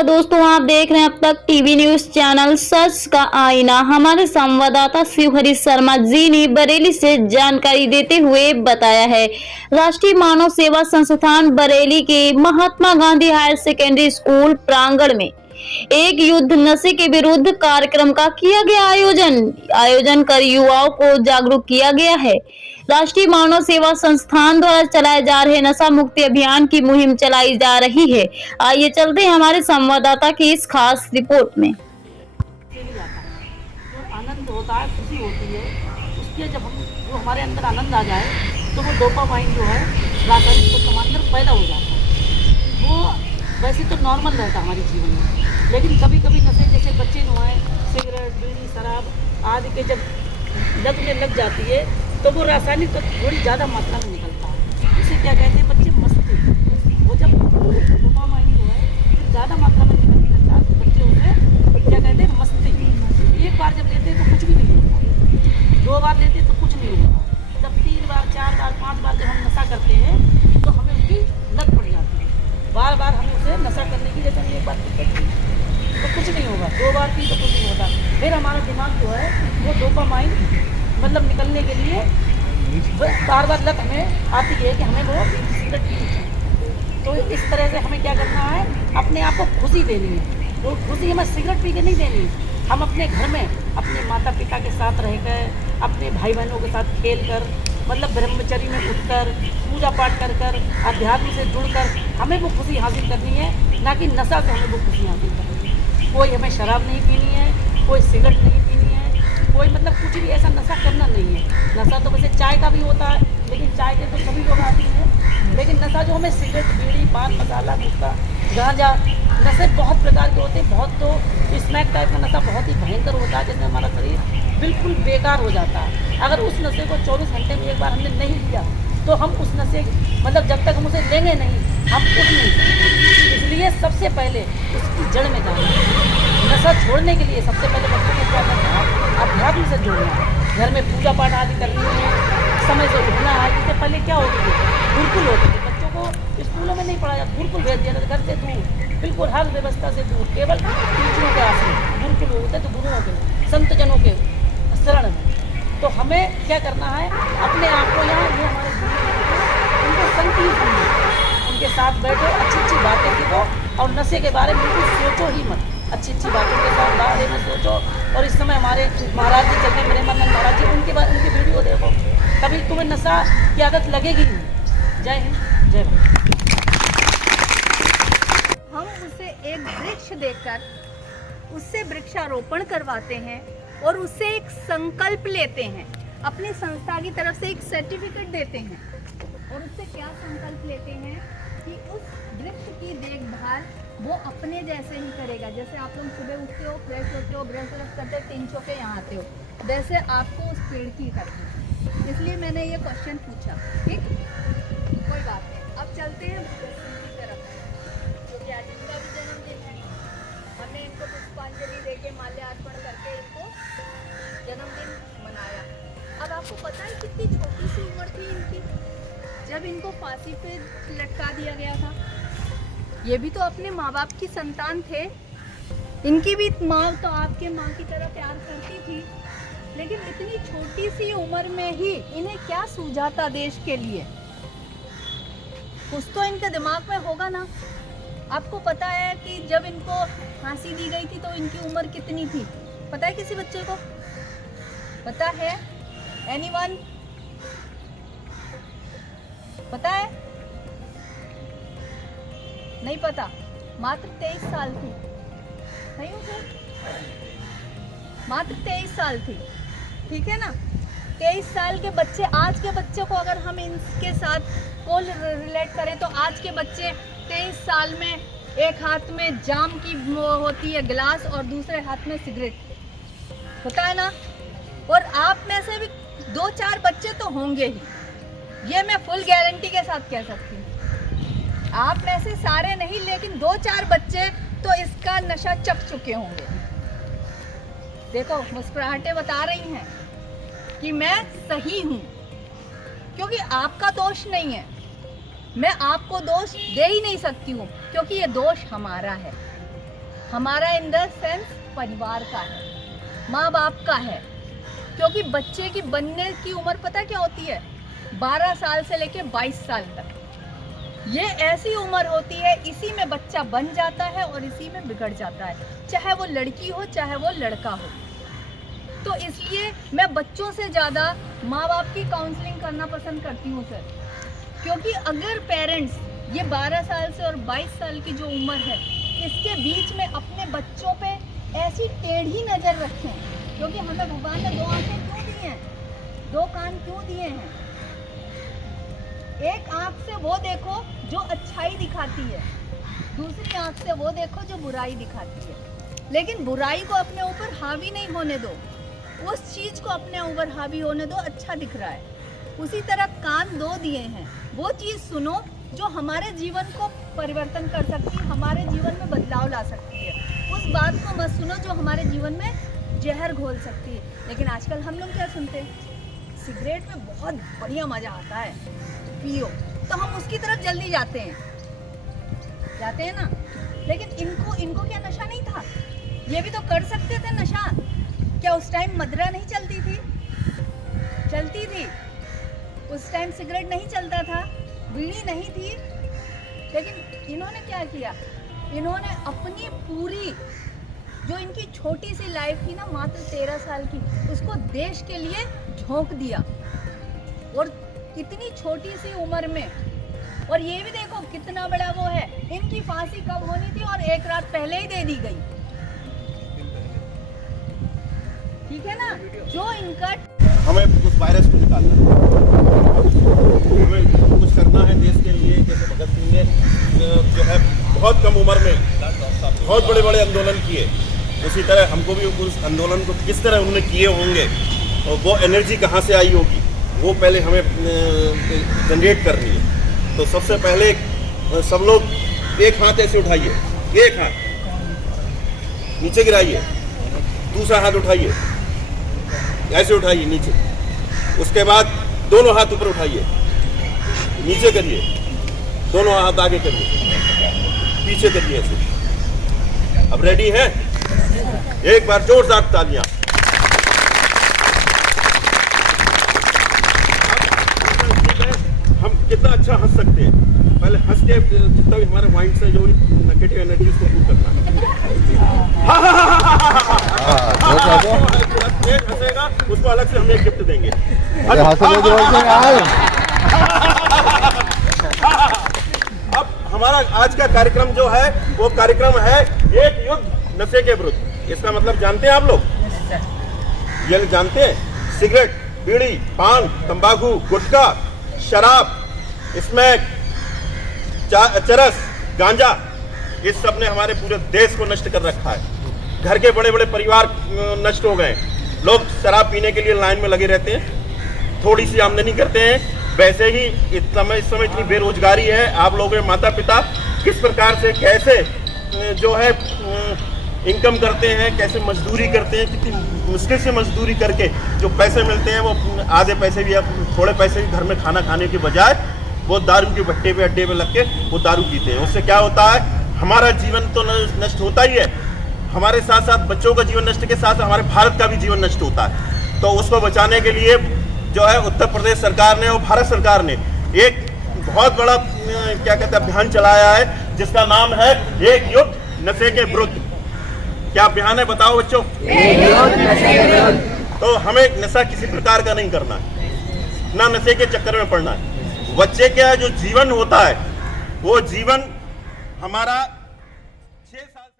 नमस्कार दोस्तों, आप देख रहे हैं अब तक टीवी न्यूज चैनल सच का आईना। हमारे संवाददाता शिवहरी शर्मा जी ने बरेली से जानकारी देते हुए बताया है, राष्ट्रीय मानव सेवा संस्थान बरेली के Mahatma Gandhi higher secondary school प्रांगण में एक युद्ध नशे के विरुद्ध कार्यक्रम का किया गया आयोजन कर युवाओं को जागरूक किया गया है। राष्ट्रीय मानव सेवा संस्थान द्वारा चलाए जा रहे नशा मुक्ति अभियान की मुहिम चलाई जा रही है। आइए चलते हैं हमारे संवाददाता की इस खास रिपोर्ट में। जो आनंद होता है, खुशी होती है, उसके जब हम जो हमारे अंदर आनंद आ जाए तो वो डोपामाइन जो है रासायनिक तत्व हमारे अंदर पैदा हो जाता है। वो वैसे तो नॉर्मल रहता है हमारे जीवन में, लेकिन कभी कभी नशे जैसे बच्चे जो हैं सिगरेट, बीड़ी, शराब आदि के जब लत में लग जाती है तो वो रासायनिक तत्व थोड़ी ज़्यादा मात्रा में निकलता है। इसे क्या कहते हैं, बच्चे मस्ती। वो जब डोपामाइन जो है फिर ज़्यादा मात्रा में निकलने लगता है तो बच्चे उसे क्या कहते हैं, मस्ती। एक बार जब लेते हैं तो कुछ भी नहीं होता, दो बार लेते हैं तो कुछ नहीं होता, जब 3 बार, 4 बार, 5 बार जब हम नशा करते हैं तो हमें उसकी लत पड़ जाती है। बार बार हमें उसे नशा करने की, जैसे हम एक बार करते तो कुछ नहीं होगा, 2 बार की तो कुछ नहीं होता। फिर हमारा दिमाग जो है वो डोपामाइन मतलब निकलने के लिए बार बार लत हमें आती है कि हमें वो सिगरेट पीनी चाहिए। तो इस तरह से हमें क्या करना है, अपने आप को खुशी देनी है। वो खुशी हमें सिगरेट पी के नहीं देनी है, हम अपने घर में अपने माता पिता के साथ रहकर, अपने भाई बहनों के साथ खेल कर, मतलब ब्रह्मचर्य में उठकर, पूजा पाठ कर कर, अध्यात्म से जुड़कर हमें वो खुशी हासिल करनी है, ना कि नशा से हमें वो खुशी हासिल करनी है। कोई हमें शराब नहीं पीनी है, कोई सिगरेट नहीं पीनी है, कोई मतलब कुछ भी ऐसा नशा करना नहीं है। नशा तो वैसे चाय का भी होता है, लेकिन चाय के तो सभी लोग आती हैं, लेकिन नशा जो हमें सिगरेट, बीड़ी, पान मसाला, गुटखा, गांजा, नशे बहुत प्रकार के होते हैं। बहुत तो स्मैक टाइप का नशा बहुत ही भयंकर होता है, जिसमें हमारा शरीर बिल्कुल बेकार हो जाता है। अगर उस नशे को 24 घंटे में एक बार हमने नहीं लिया तो हम उस नशे मतलब जब तक हम उसे लेंगे नहीं, हम उठ नहीं सकते। इसलिए सबसे पहले उसकी जड़ में जाना है। नशा छोड़ने के लिए सबसे पहले बच्चों को क्या करना है, अध्यात्म से जुड़ना है, घर में पूजा पाठ आदि करनी है, समय से उठना है। इससे पहले क्या होते थे, गुरुकुल होते थे, बच्चों को स्कूलों में नहीं पढ़ाया, गुरुकुल भेज दिया, घर से दूर, बिल्कुल हर व्यवस्था से दूर, केवल टीचरों के आश्रय गुरुकुल होते तो गुरुओं के, संतजनों के शरण में। तो हमें क्या करना है, अपने आप को यहाँ ये हमारे उनको संत ही समझो, उनके साथ बैठो, अच्छी अच्छी बातें सीखो और नशे के बारे में बिल्कुल सोचो ही मत। अच्छी अच्छी बातों के साथ बारे में सोचो। और इस समय हमारे महाराज जी चलते, प्रेमानंद महाराज जी, उनकी वीडियो देखो, कभी तुम्हें नशा की आदत लगेगी नहीं। जय हिंद, जय भारत। हम उसे एक वृक्ष देकर उससे वृक्षारोपण करवाते हैं और उससे एक संकल्प लेते हैं, अपनी संस्था की तरफ से एक सर्टिफिकेट देते हैं और उससे क्या संकल्प लेते हैं कि उस वृक्ष की देखभाल वो अपने जैसे ही करेगा। जैसे आप लोग सुबह उठते हो, फ्रेश होते हो, ब्रश व्रश करते हो, 3 चौके यहाँ आते हो, वैसे आपको उस पेड़ की करनी है। इसलिए मैंने ये क्वेश्चन पूछा। ठीक, कोई बात नहीं। अब चलते हैं की तरफ, क्योंकि आज इनका भी जन्मदिन है। हमने इनको पुष्पांजलि देके माल्यार्पण करके इनको जन्मदिन मनाया। अब आपको पता है कितनी छोटी सी उम्र थी इनकी जब इनको फांसी पे लटका दिया गया था। ये भी तो अपने माँ बाप की संतान थे, इनकी भी माँ तो आपके माँ की तरह प्यार करती थी, लेकिन इतनी छोटी सी उम्र में ही इन्हें क्या सूझा था देश के लिए, कुछ तो इनके दिमाग में होगा ना। आपको पता है कि जब इनको फांसी दी गई थी तो इनकी उम्र कितनी थी, पता है किसी बच्चे को? पता है? एनीवन? पता है? नहीं पता? मात्र 23 साल थी। नहीं हो सर? मात्र 23 साल थी, ठीक है ना। 23 साल के बच्चे, आज के बच्चे को अगर हम इनके साथ को रिलेट करें तो आज के बच्चे 23 साल में एक हाथ में जाम की होती है गिलास और दूसरे हाथ में सिगरेट, होता है ना। और आप में से भी 2-4 बच्चे तो होंगे ही, ये मैं फुल गारंटी के साथ कह सकती हूँ। आप में से सारे नहीं, लेकिन 2-4 बच्चे तो इसका नशा चख चुके होंगे। देखो मुस्कुराहटें बता रही हैं कि मैं सही हूँ, क्योंकि आपका दोष नहीं है। मैं आपको दोष दे ही नहीं सकती हूँ, क्योंकि ये दोष हमारा है। हमारा इन द सेंस परिवार का है, माँ बाप का है। क्योंकि बच्चे की बनने की उम्र पता क्या होती है? 12 साल से लेके 22 साल तक। ये ऐसी उम्र होती है, इसी में बच्चा बन जाता है और इसी में बिगड़ जाता है, चाहे वो लड़की हो चाहे वो लड़का हो। तो इसलिए मैं बच्चों से ज़्यादा माँ बाप की काउंसलिंग करना पसंद करती हूँ सर। क्योंकि अगर पेरेंट्स ये 12 साल से और 22 साल की जो उम्र है, इसके बीच में अपने बच्चों पे ऐसी टेढ़ी नज़र रखें, क्योंकि हमें भगवान ने 2 आंखें क्यों दी हैं, 2 कान क्यों दिए हैं? एक आंख से वो देखो जो अच्छाई दिखाती है, दूसरी आंख से वो देखो जो बुराई दिखाती है। लेकिन बुराई को अपने ऊपर हावी नहीं होने दो, उस चीज़ को अपने ऊपर हावी होने दो। अच्छा दिख रहा है, उसी तरह कान 2 दिए हैं, वो चीज़ सुनो जो हमारे जीवन को परिवर्तन कर सकती है, हमारे जीवन में बदलाव ला सकती है। उस बात को मत सुनो जो हमारे जीवन में जहर घोल सकती है। लेकिन आजकल हम लोग क्या सुनते हैं? सिगरेट में बहुत बढ़िया मज़ा आता है, पियो, तो हम उसकी तरफ जल्दी जाते हैं ना। लेकिन इनको क्या नशा नहीं था? ये भी तो कर सकते थे नशा। क्या उस टाइम मदिरा नहीं चलती थी? चलती थी। उस टाइम सिगरेट नहीं चलता था, बीड़ी नहीं थी। लेकिन इन्होंने क्या किया? इन्होंने अपनी पूरी जो इनकी छोटी सी लाइफ थी ना, मात्र 13 साल की, उसको देश के लिए झोंक दिया। और इतनी छोटी सी उम्र में, और ये भी देखो कितना बड़ा वो है। इनकी फांसी कब होनी थी और 1 रात पहले ही दे दी गई। ठीक है ना? जो इनका हमें उस वायरस को निकालना है, हमें कुछ करना है देश के लिए। जैसे भगत सिंह ने जो है बहुत कम उम्र में बहुत बड़े बड़े आंदोलन किए, उसी तरह हमको भी उस आंदोलन को किस तरह उन्होंने किए होंगे और वो एनर्जी कहाँ से आई होगी, वो पहले हमें जनरेट करनी है। तो सबसे पहले सब लोग एक हाथ ऐसे उठाइए, एक हाथ नीचे गिराइए, दूसरा हाथ उठाइए, ऐसे उठाइए नीचे। उसके बाद दोनों हाथ ऊपर उठाइए, नीचे करिए, दोनों हाथ आगे करिए, पीछे करिए ऐसे। अब रेडी है? एक बार जोरदार तालियां। हम कितना अच्छा हंस सकते हैं, पहले हंस के जितना भी हमारे माइंड से जो नेगेटिव एनर्जी उसको दूर करना है। हंसेगा उसको अलग से हम एक गिफ्ट देंगे। अब हमारा आज का कार्यक्रम जो है वो कार्यक्रम है एक युद्ध नशे के विरुद्ध। इसका मतलब जानते हैं आप लोग? ये जानते हैं? सिगरेट, बीड़ी, पान, तंबाकू, गुटखा, शराब, स्मैक, चरस, गांजा, इस सब ने हमारे पूरे देश को नष्ट कर रखा है। घर के बड़े बड़े परिवार नष्ट हो गए। लोग शराब पीने के लिए लाइन में लगे रहते हैं, थोड़ी सी आमदनी करते हैं। वैसे ही इस समय इतनी बेरोजगारी है। आप लोगों के माता पिता किस प्रकार से कैसे जो है इनकम करते हैं, कैसे मजदूरी करते हैं, कितनी मुश्किल से मजदूरी करके जो पैसे मिलते हैं वो आधे पैसे भी, थोड़े पैसे भी घर में खाना खाने के बजाय वो दारू के भट्टे पे अड्डे पे लग के वो दारू पीते हैं। उससे क्या होता है? हमारा जीवन तो नष्ट होता ही है, हमारे साथ साथ बच्चों का जीवन नष्ट के साथ हमारे भारत का भी जीवन नष्ट होता है। तो उसको बचाने के लिए जो है उत्तर प्रदेश सरकार ने और भारत सरकार ने एक बहुत बड़ा क्या कहते हैं अभियान चलाया है, जिसका नाम है एक युद्ध नशे के विरुद्ध। क्या अभियान है बताओ बच्चों? तो हमें नशा किसी प्रकार का नहीं करना है, ना नशे के चक्कर में पड़ना है। बच्चे का जो जीवन होता है वो जीवन हमारा